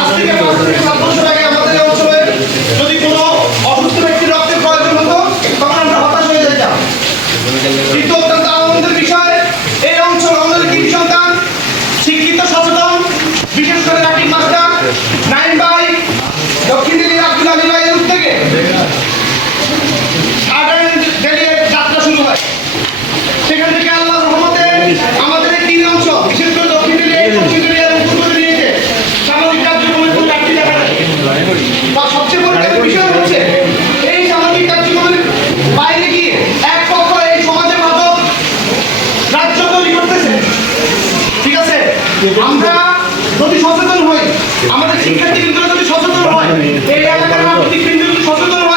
আজ থেকে 5 থেকে 7 বছর আগে আমাদের এই অঞ্চলে যদি কোনো অসুস্থ ব্যক্তির রক্তের প্রয়োজন হতো তখন আমরা হতাশ হয়ে যেতাম। কিন্তু অত্যন্ত আনন্দের বিষয় এই অঞ্চল আমাদের কৃতি সন্তান শিক্ষিত সচেতন, বিশেষ করে রাকিব মাস্টার, নাইম ভাই, দক্ষিণ দিল্লির আব্দুল আলী ভাইয়ের উদ্যোগে যাত্রা শুরু হয়। সেখান থেকে আল্লাহর রহমতে আমাদের এই 3 অংশ, বিশেষ করে দক্ষিণ দিল্লি এবং উত্তর দিল্লিতে সামাজিক কার্যক্রমের কোনো ঘাটতি দেখা যায়। বা সবচেয়ে বড় একটা বিষয় হচ্ছে এই সামাজিক কার্যক্রমের বাইরে গিয়ে এক পক্ষ এই সমাজের মাদক রাজ্য তৈরি করতেছে। ঠিক আছে, আমরা যদি সচেতন হই, আমাদের শিক্ষার্থী কিন্তু যদি সচেতন হয়, এই এলাকার রাজনৈতিক কেন্দ্র যদি সচেতন হয়